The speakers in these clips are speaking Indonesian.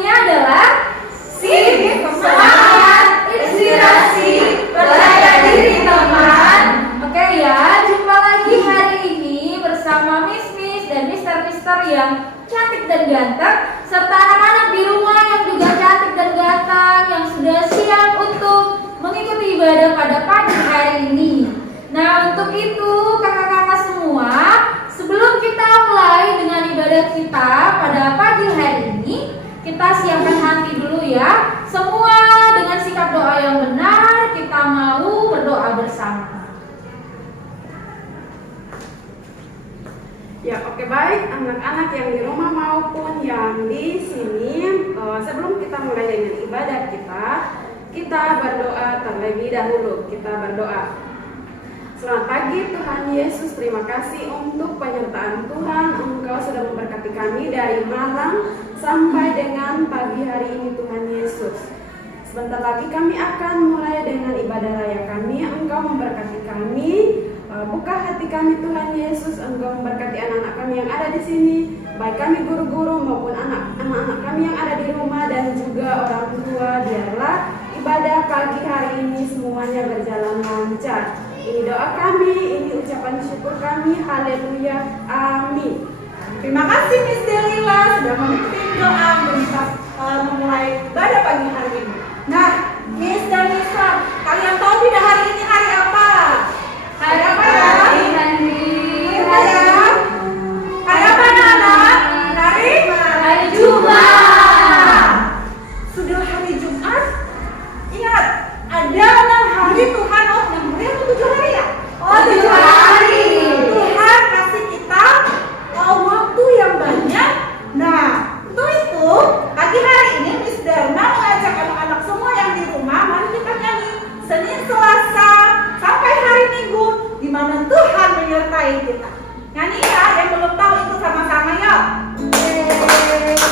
Judulnya adalah Sip, Semangat, Inspirasi, Percaya Diri teman. Oke ya, jumpa lagi hari ini bersama Miss dan Mister yang cantik dan ganteng, serta anak-anak di rumah yang juga cantik dan ganteng, yang sudah siap untuk mengikuti ibadah pada pagi hari ini. Nah, untuk itu kakak-kakak semua, sebelum kita mulai dengan ibadah kita pada pagi hari ini, kita siapkan hati dulu ya. Semua dengan sikap doa yang benar, kita mau berdoa bersama. Ya, oke, baik anak-anak yang di rumah maupun yang di sini, sebelum kita mulai dengan ibadah kita berdoa terlebih dahulu. Kita berdoa. Selamat pagi Tuhan Yesus, terima kasih untuk penyertaan Tuhan. Engkau sudah memberkati kami dari malam sampai dengan pagi hari ini Tuhan Yesus. Sebentar lagi kami akan mulai dengan ibadah raya kami. Engkau memberkati kami. Buka hati kami Tuhan Yesus, Engkau memberkati anak-anak kami yang ada di sini, baik kami guru-guru maupun anak-anak kami yang ada di rumah dan juga orang tua. Biarlah ibadah pagi hari ini semuanya berjalan lancar. Ini doa kami, ini ucapan syukur kami. Haleluya, amin. Terima kasih Miss Delila sudah memimpin doa memulai ibadah pagi hari ini. Nah, Miss dan Mister, kalian tahu tidak hari ini hari apa? Hari apa ya? Hari apa ya? Hari apa anak-anak? Hari Jumat. Sudah hari Jumat? Ingat, ada 6 hari Tuhan, 6 hari atau 7 hari ya? 7 hari. Tuhan kasih kita waktu yang banyak. Nah, untuk itu pagi hari ini Miss Darna mengajak anak-anak semua yang di rumah, mari kita nyanyi Senin, Selasa sampai hari Minggu, di mana Tuhan menyertai kita. Nyanyi ya, yang belum tahu itu sama-sama ya. Selasa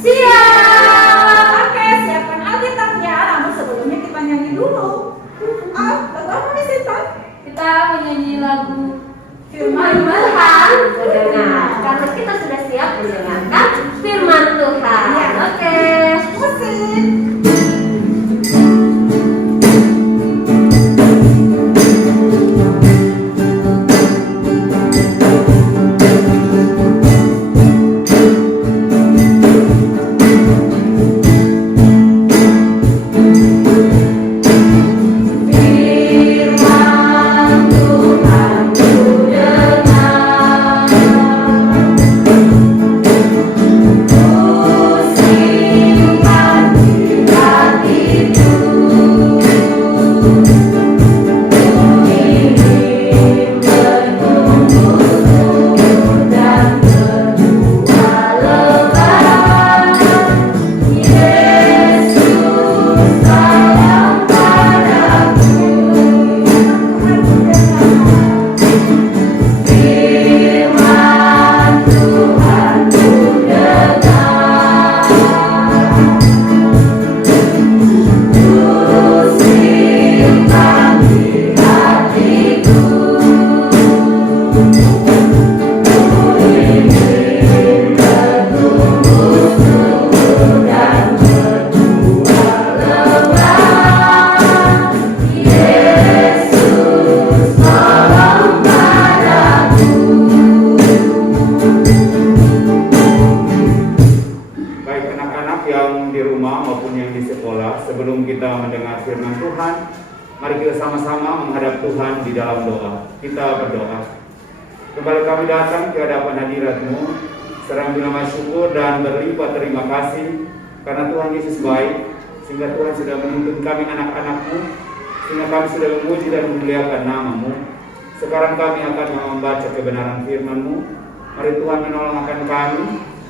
Siap. Oke, siapkan Alkitabnya. Namun sebelumnya kita nyanyi dulu. Lagu apa nih Sinta? Kita menyanyi lagu Firman Tuhan. Mendengar. Karena kita sudah siap mendengarkan firman Tuhan. Iya. Oke. Musik. Sebelum kita mendengar firman Tuhan, mari kita sama-sama menghadap Tuhan di dalam doa. Kita berdoa. Kembali kami datang ke hadapan hadirat-Mu, serang nama syukur dan berlimpah terima kasih karena Tuhan Yesus baik, sehingga Tuhan sudah menuntun kami anak-anak-Mu, sehingga kami sudah memuji dan memuliakan nama-Mu. Sekarang kami akan membaca kebenaran firman-Mu. Mari Tuhan menolong akan kami,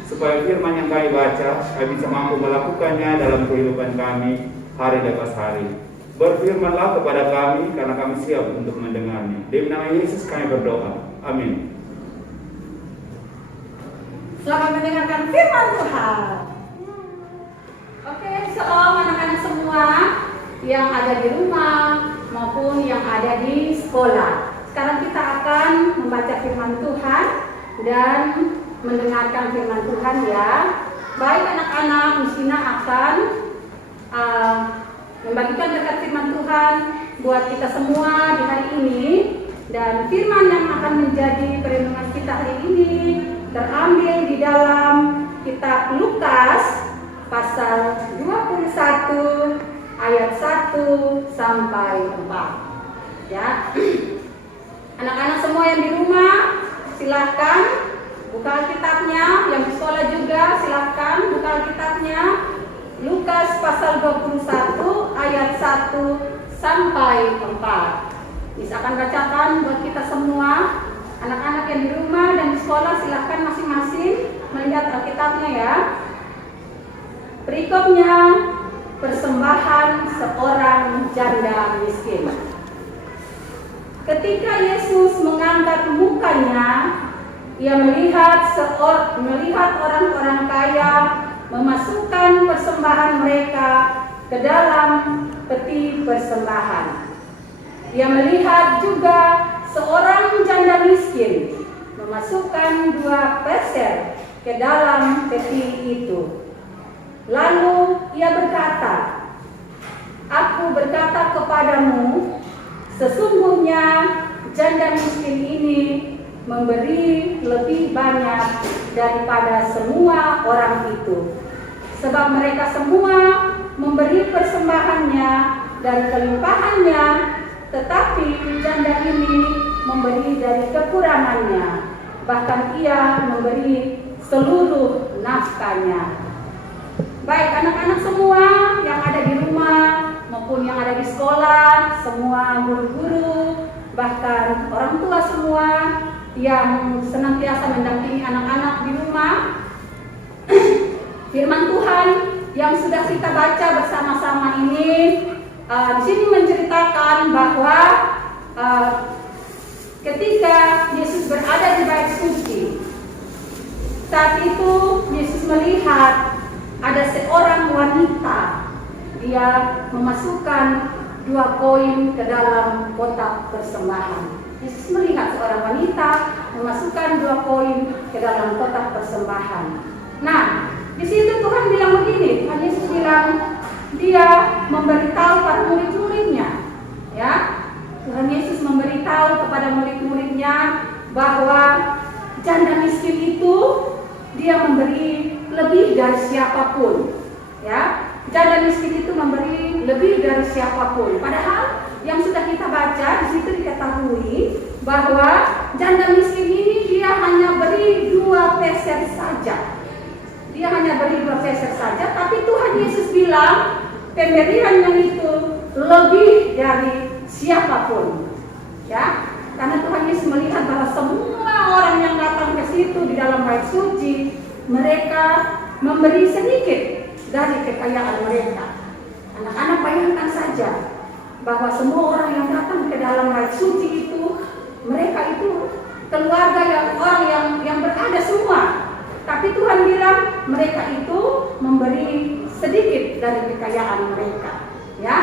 supaya firman yang kami baca, kami bisa mampu melakukannya dalam kehidupan kami hari lepas hari. Berfirmanlah kepada kami, karena kami siap untuk mendengarnya. Demi nama Yesus kami berdoa. Amin. Selamat mendengarkan firman Tuhan. Oke, shalom anak-anak semua yang ada di rumah maupun yang ada di sekolah. Sekarang kita akan membaca firman Tuhan dan mendengarkan firman Tuhan ya. Baik anak-anak, Mustina akan membagikan berkat firman Tuhan buat kita semua di hari ini. Dan firman yang akan menjadi perlindungan kita hari ini terambil di dalam kitab Lukas pasal 21 ayat 1 sampai 4. Ya. Anak-anak semua yang di rumah silahkan buka Alkitabnya, yang di sekolah juga silahkan buka Alkitabnya. Lukas pasal 21 ayat 1 sampai 4. Bisa akan bacakan buat kita semua. Anak-anak yang di rumah dan di sekolah silahkan masing-masing melihat Alkitabnya ya. Berikutnya persembahan seorang janda miskin. Ketika Yesus mengangkat mukanya, ia melihat orang-orang kaya memasukkan persembahan mereka ke dalam peti persembahan. Ia melihat juga seorang janda miskin memasukkan 2 peser ke dalam peti itu. Lalu ia berkata, "Aku berkata kepadamu, sesungguhnya janda miskin ini memberi lebih banyak daripada semua orang itu. Sebab mereka semua memberi persembahannya dari kelimpahannya, tetapi janda ini memberi dari kekurangannya, bahkan ia memberi seluruh nafkahnya." Baik anak-anak semua yang ada di rumah maupun yang ada di sekolah, semua guru-guru, bahkan orang tua semua yang senantiasa mendampingi anak-anak di rumah, firman Tuhan yang sudah kita baca bersama-sama ini di sini menceritakan bahwa ketika Yesus berada di bait suci, saat itu Yesus melihat ada seorang wanita, dia memasukkan 2 koin ke dalam kotak persembahan. Yesus melihat seorang wanita memasukkan 2 koin ke dalam kotak persembahan. Nah, di situ Tuhan bilang begini, Tuhan Yesus bilang dia memberitahu para murid-muridnya, ya. Tuhan Yesus memberitahu kepada murid-muridnya bahwa janda miskin itu dia memberi lebih dari siapapun, ya. Janda miskin itu memberi lebih dari siapapun. Padahal yang sudah kita baca di situ diketahui bahwa janda miskin ini dia hanya beri 2 peser saja. Dia hanya beri 2 peser saja, tapi Tuhan Yesus bilang pemberiannya itu lebih dari siapapun, ya. Karena Tuhan Yesus melihat bahwa semua orang yang datang ke situ di dalam bait suci, mereka memberi sedikit dari kekayaan mereka. Anak-anak, bayangkan saja bahwa semua orang yang datang ke dalam bait suci itu, mereka itu keluarga orang yang berada semua. Tapi Tuhan bilang mereka itu memberi sedikit dari kekayaan mereka, ya.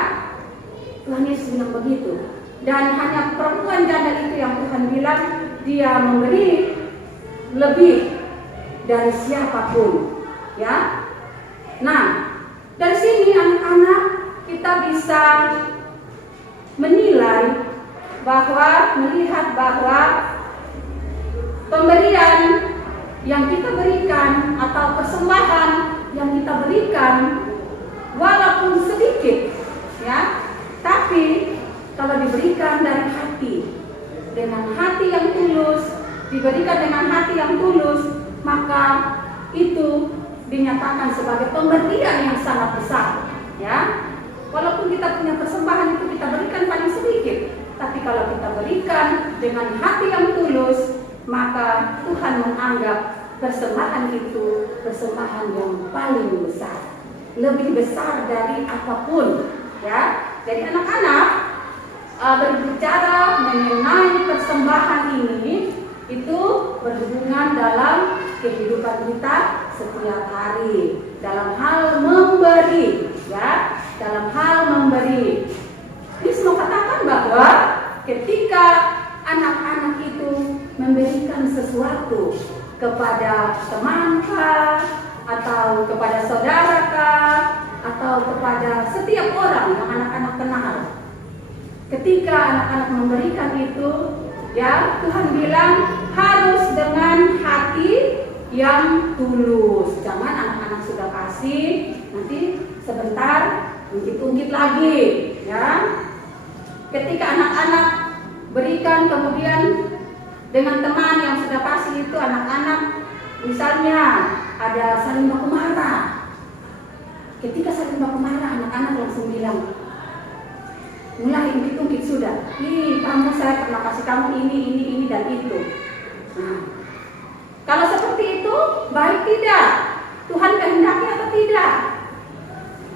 Tuhan Yesus bilang begitu. Dan hanya perempuan janda itu yang Tuhan bilang dia memberi lebih dari siapapun, ya. Nah, dari sini anak-anak kita bisa melihat bahwa pemberian yang kita berikan atau persembahan yang kita berikan walaupun sedikit, ya, tapi kalau diberikan dari hati, dengan hati yang tulus, diberikan dengan hati yang tulus, maka itu dinyatakan sebagai pemberian yang sangat besar, ya. Walaupun kita punya persembahan itu kita berikan paling sedikit, tapi kalau kita berikan dengan hati yang tulus, maka Tuhan menganggap persembahan itu persembahan yang paling besar, lebih besar dari apapun, ya. Jadi anak-anak berbicara mengenai persembahan ini itu berhubungan dalam kehidupan kita setiap hari, dalam hal memberi, ya, dalam hal memberi. Yesus mau katakan bahwa ketika anak-anak itu memberikan sesuatu kepada teman-kah, atau kepada saudara-kah, atau kepada setiap orang yang anak-anak kenal, ketika anak-anak memberikan itu, ya, Tuhan bilang harus dengan hati yang tulus. Jangan anak-anak sudah kasih, nanti sebentar ungkit-ungkit lagi, ya. Ketika anak-anak berikan kemudian dengan teman yang sudah kasih itu, anak-anak misalnya ada saling baku marah. Ketika saling baku marah, anak-anak langsung bilang, mulai ungkit-ungkit sudah. Kamu, saya pernah kasih kamu ini dan itu. Nah, kalau seperti itu, baik tidak? Tuhan kehendaki atau tidak?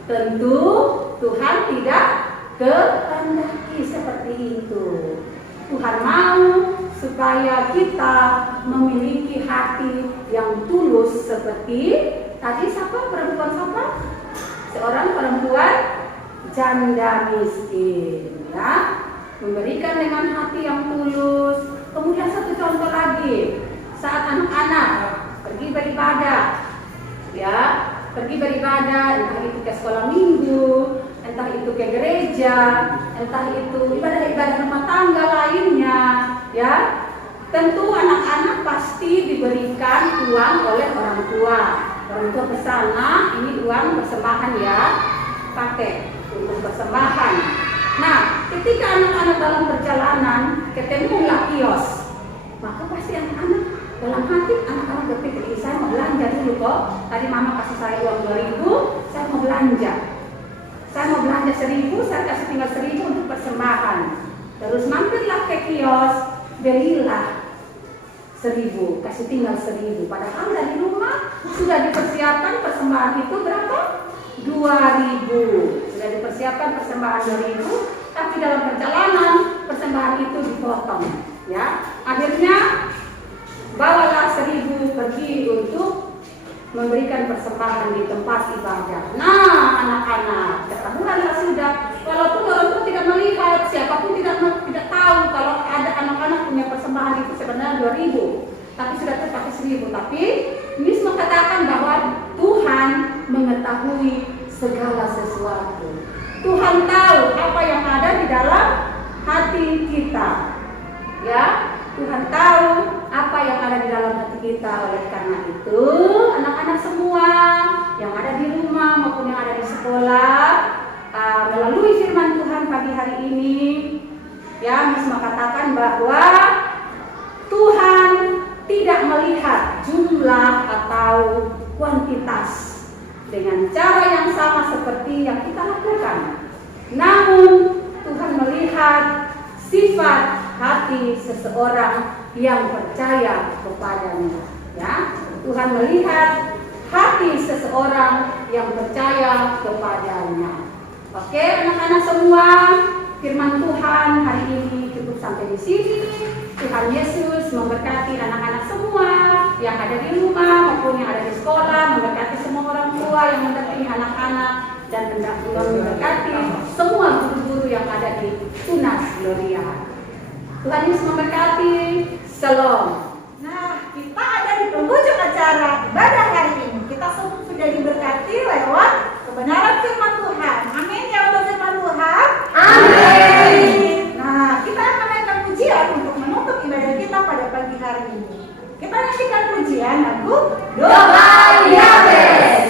Tentu Tuhan tidak kehendaki seperti itu. Tuhan mau supaya kita memiliki hati yang tulus seperti tadi perempuan seorang perempuan janda miskin, ya, memberikan dengan hati yang tulus. Kemudian satu contoh lagi, saat anak-anak pergi beribadah, ya, entah itu ke sekolah minggu, entah itu ke gereja, entah itu ibadah-ibadah rumah tangga lainnya, ya. Tentu anak-anak pasti diberikan uang oleh orang tua. Orang tua pesan, ini uang persembahan ya, pakai untuk persembahan. Nah, ketika anak-anak dalam perjalanan ketemulah kios, maka pasti anak-anak dalam hati anak-anak berpikir, saya mau belanja dulu kok. Tadi mama kasih saya uang 2.000, saya mau belanja. Saya mau belanja 1.000, saya kasih tinggal 1.000 untuk persembahan. Terus mampirlah ke kios, belilah 1.000, kasih tinggal 1.000. Padahal dari rumah sudah dipersiapkan persembahan itu berapa? 2.000. Sudah dipersiapkan persembahan 2.000, tapi dalam perjalanan persembahan itu dipotong, ya. Akhirnya bawalah 1.000 pergi untuk memberikan persembahan di tempat ibadah. Nah, anak-anak, ketahuanlah sudah, walaupun orang tua tidak melihat, siapapun tidak tahu kalau ada anak-anak punya persembahan itu sebenarnya 2.000, tapi sudah terpakai 1.000. Tapi Miss mengatakan bahwa Tuhan mengetahui segala sesuatu. Tuhan tahu apa yang ada di dalam hati kita. Ya, Tuhan tahu apa yang ada di dalam hati kita. Oleh karena itu, anak-anak semua yang ada di rumah maupun yang ada di sekolah, melalui firman Tuhan pagi hari ini, ya, Miss mengatakan bahwa Tuhan tidak melihat jumlah atau kuantitas dengan cara yang sama seperti yang kita lakukan. Namun Tuhan melihat sifat hati seseorang yang percaya kepadanya. Ya, Tuhan melihat hati seseorang yang percaya kepadanya. Oke, anak-anak semua, firman Tuhan hari ini cukup sampai di sini. Tuhan Yesus memberkati anak-anak semua yang ada di rumah maupun yang ada di sekolah, memberkati semua orang tua yang mendampingi anak-anak, dan memberkati semua guru-guru yang ada di Tunas Gloria. Tuhan Yesus memberkati. Shalom. Nah, kita ada di penghujung acara ibadah hari ini. Kita sudah diberkati lewat kebenaran firman Tuhan. Amin ya Allah, firman Tuhan. Amin. Nah, kita akan naikkan pujian untuk menutup ibadah kita pada pagi hari ini. Kita nyanyikan pujian lagu Doa Yabes.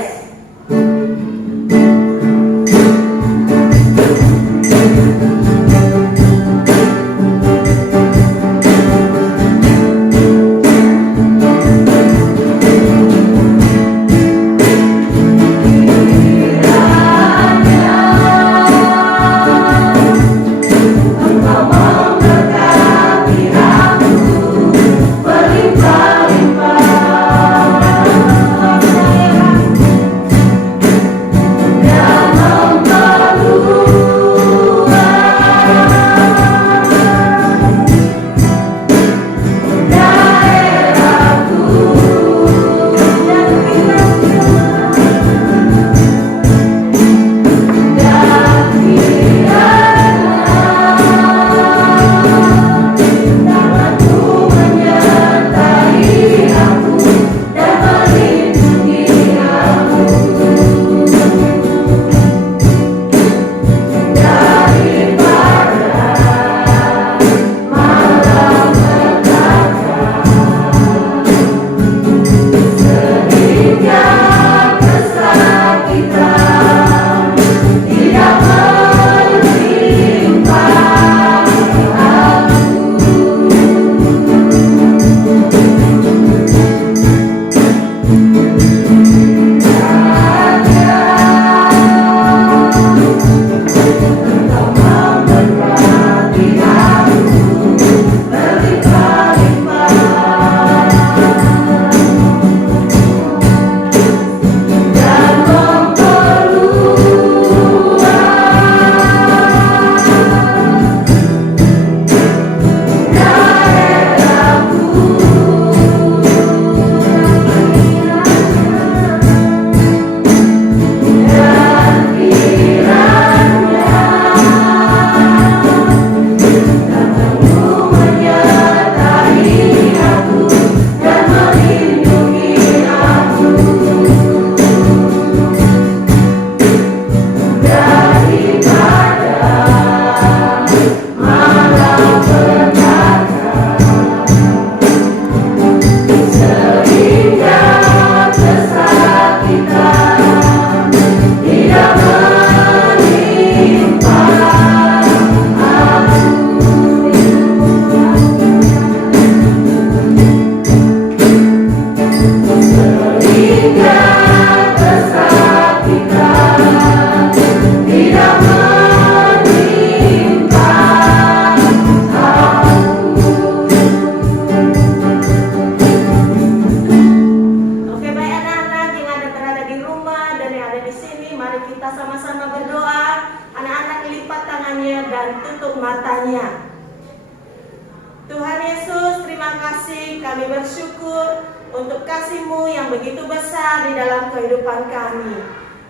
Tuhan Yesus, terima kasih, kami bersyukur untuk kasih-Mu yang begitu besar di dalam kehidupan kami.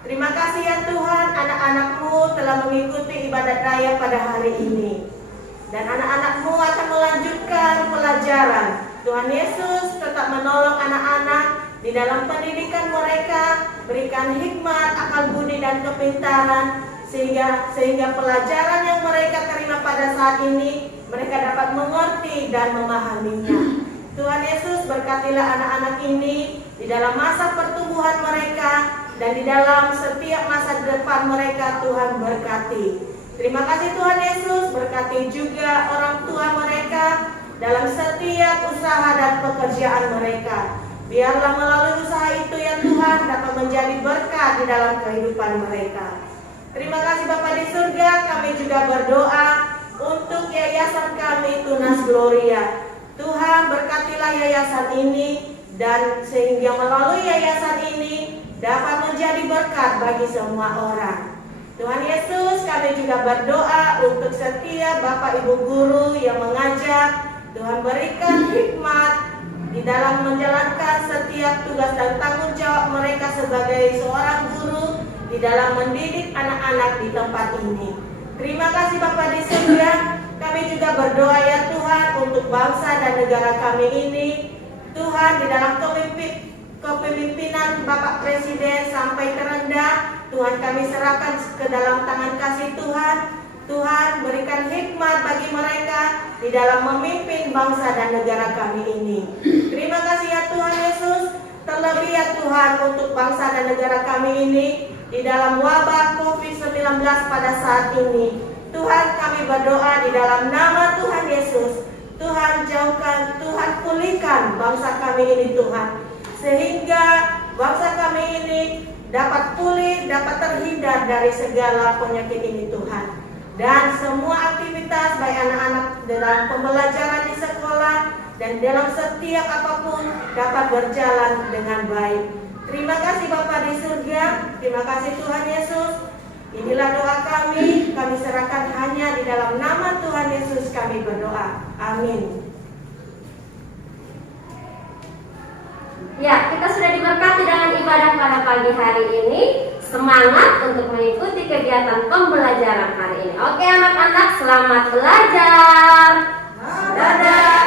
Terima kasih ya Tuhan, anak-anak-Mu telah mengikuti ibadat raya pada hari ini. Dan anak-anak-Mu akan melanjutkan pelajaran. Tuhan Yesus tetap menolong anak-anak di dalam pendidikan mereka, berikan hikmat, akal budi dan kepintaran sehingga pelajaran yang mereka terima pada saat ini mereka dapat mengerti dan memahaminya. Tuhan Yesus berkatilah anak-anak ini di dalam masa pertumbuhan mereka dan di dalam setiap masa depan mereka. Tuhan berkati. Terima kasih Tuhan Yesus, berkati juga orang tua mereka dalam setiap usaha dan pekerjaan mereka. Biarlah melalui usaha itu ya Tuhan dapat menjadi berkat di dalam kehidupan mereka. Terima kasih Bapa di surga, kami juga berdoa untuk yayasan kami Tunas Gloria. Tuhan berkatilah yayasan ini dan sehingga melalui yayasan ini dapat menjadi berkat bagi semua orang. Tuhan Yesus, kami juga berdoa untuk setiap Bapak Ibu guru yang mengajar. Tuhan berikan hikmat di dalam menjalankan setiap tugas dan tanggung jawab mereka sebagai seorang guru di dalam mendidik anak-anak di tempat ini. Terima kasih Bapa di surga. Kami juga berdoa ya Tuhan untuk bangsa dan negara kami ini. Tuhan di dalam kepemimpinan Bapak Presiden sampai terendah, Tuhan kami serahkan ke dalam tangan kasih Tuhan. Tuhan berikan hikmat bagi mereka di dalam memimpin bangsa dan negara kami ini. Terima kasih ya Tuhan Yesus. Terlebih ya Tuhan untuk bangsa dan negara kami ini di dalam wabah COVID-19 pada saat ini. Tuhan kami berdoa di dalam nama Tuhan Yesus. Tuhan jauhkan, Tuhan pulihkan bangsa kami ini Tuhan. Sehingga bangsa kami ini dapat pulih, dapat terhindar dari segala penyakit ini Tuhan. Dan semua aktivitas baik anak-anak dalam pembelajaran di sekolah dan dalam setiap apapun dapat berjalan dengan baik. Terima kasih Bapa di surga, terima kasih Tuhan Yesus. Inilah doa kami serahkan hanya di dalam nama Tuhan Yesus kami berdoa. Amin. Ya, kita sudah diberkati dengan ibadah pada pagi hari ini. Semangat untuk mengikuti kegiatan pembelajaran hari ini. Oke anak-anak, selamat belajar. Dadah.